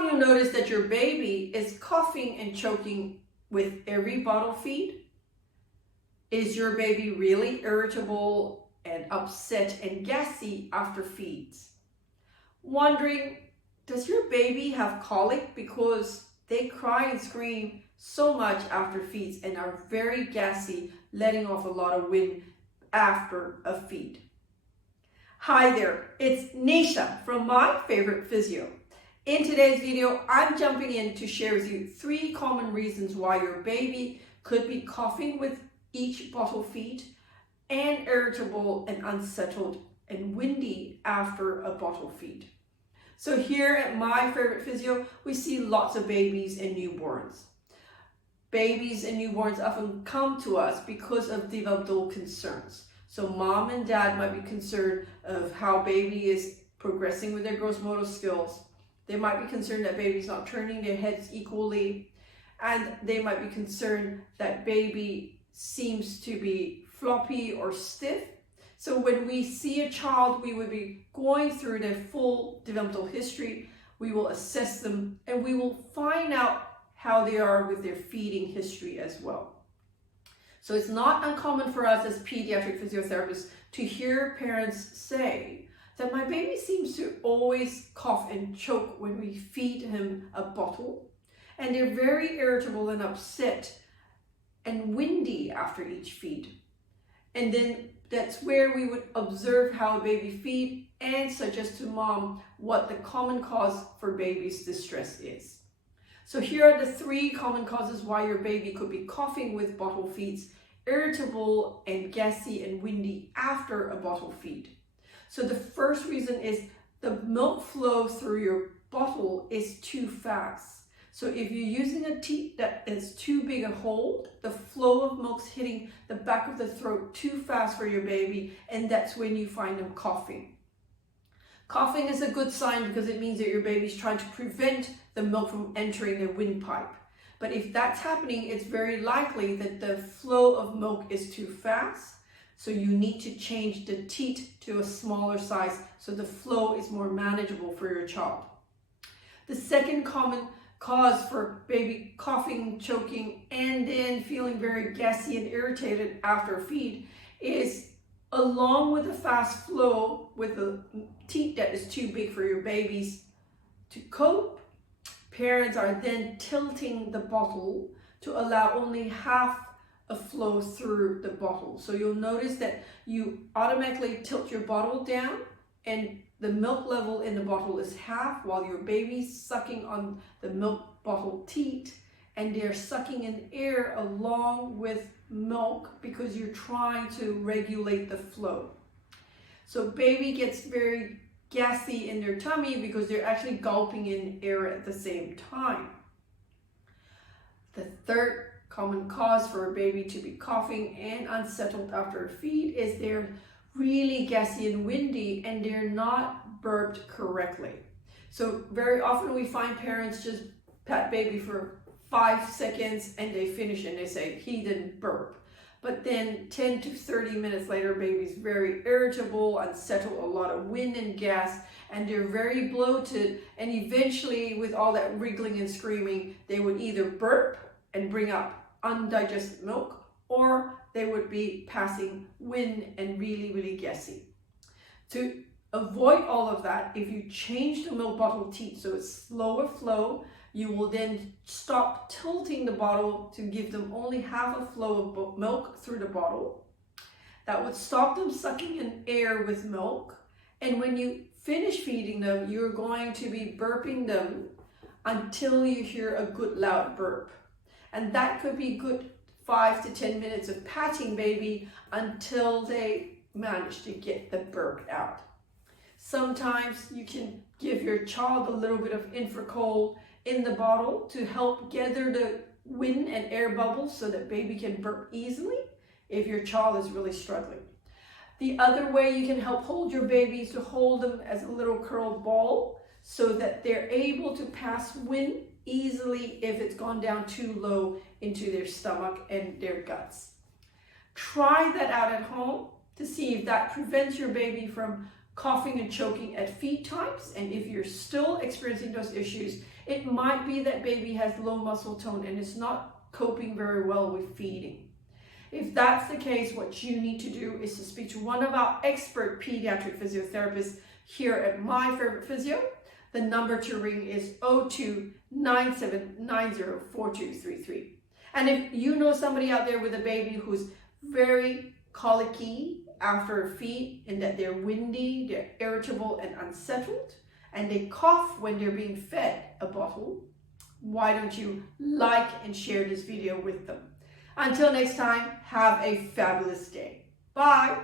often you'll notice that your baby is coughing and choking with every bottle feed. Is your baby really irritable and upset and gassy after feeds? Wondering, does your baby have colic because they cry and scream so much after feeds and are very gassy, letting off a lot of wind after a feed? Hi there, it's Neesha from My Favourite Physio. In today's video, I'm jumping in to share with you 3 common reasons why your baby could be coughing with each bottle feed and irritable and unsettled and windy after a bottle feed. So here at My Favourite Physio, we see lots of babies and newborns. Babies and newborns often come to us because of developmental concerns. So mom and dad might be concerned of how baby is progressing with their gross motor skills. They might be concerned that baby's not turning their heads equally. And they might be concerned that baby seems to be floppy or stiff. So when we see a child, we would be going through their full developmental history. We will assess them and we will find out how they are with their feeding history as well. So it's not uncommon for us as pediatric physiotherapists to hear parents say that my baby seems to always cough and choke when we feed him a bottle, and they're very irritable and upset and windy after each feed. And then that's where we would observe how a baby feed and suggest to mom what the common cause for baby's distress is. So here are the 3 common causes why your baby could be coughing with bottle feeds, irritable and gassy and windy after a bottle feed. So the first reason is the milk flow through your bottle is too fast. So if you're using a teat that is too big a hold, the flow of milk's hitting the back of the throat too fast for your baby, and that's when you find them coughing. Coughing is a good sign because it means that your baby's trying to prevent the milk from entering the windpipe. But if that's happening, it's very likely that the flow of milk is too fast. So you need to change the teat to a smaller size so the flow is more manageable for your child. The second common cause for baby coughing, choking, and then feeling very gassy and irritated after a feed is, along with a fast flow with a teat that is too big for your babies to cope, parents are then tilting the bottle to allow only half a flow through the bottle. So you'll notice that you automatically tilt your bottle down and the milk level in the bottle is half while your baby's sucking on the milk bottle teat, and they're sucking in air along with milk because you're trying to regulate the flow. So baby gets very gassy in their tummy because they're actually gulping in air at the same time. The third common cause for a baby to be coughing and unsettled after a feed is they're really gassy and windy and they're not burped correctly. So very often we find parents just pat baby for 5 seconds and they finish and they say he didn't burp. But then 10 to 30 minutes later, baby's very irritable, unsettled, a lot of wind and gas, and they're very bloated, and eventually with all that wriggling and screaming, they would either burp and bring up undigested milk, or they would be passing wind and really gassy. To avoid all of that, if you change the milk bottle teat so it's slower flow, you will then stop tilting the bottle to give them only half a flow of milk through the bottle. That would stop them sucking in air with milk. And when you finish feeding them, you're going to be burping them until you hear a good loud burp. And that could be good 5 to 10 minutes of patting baby until they manage to get the burp out. Sometimes you can give your child a little bit of Infracold in the bottle to help gather the wind and air bubbles so that baby can burp easily if your child is really struggling. The other way you can help hold your baby is to hold them as a little curled ball so that they're able to pass wind easily if it's gone down too low into their stomach and their guts. Try that out at home to see if that prevents your baby from coughing and choking at feed times, and if you're still experiencing those issues, it might be that baby has low muscle tone and is not coping very well with feeding. If that's the case, what you need to do is to speak to one of our expert pediatric physiotherapists here at My Favorite Physio. The number to ring is 02-9790-4233. And if you know somebody out there with a baby who's very colicky after a feed, and that they're windy, they're irritable and unsettled, and they cough when they're being fed a bottle, why don't you like and share this video with them? Until next time, have a fabulous day. Bye.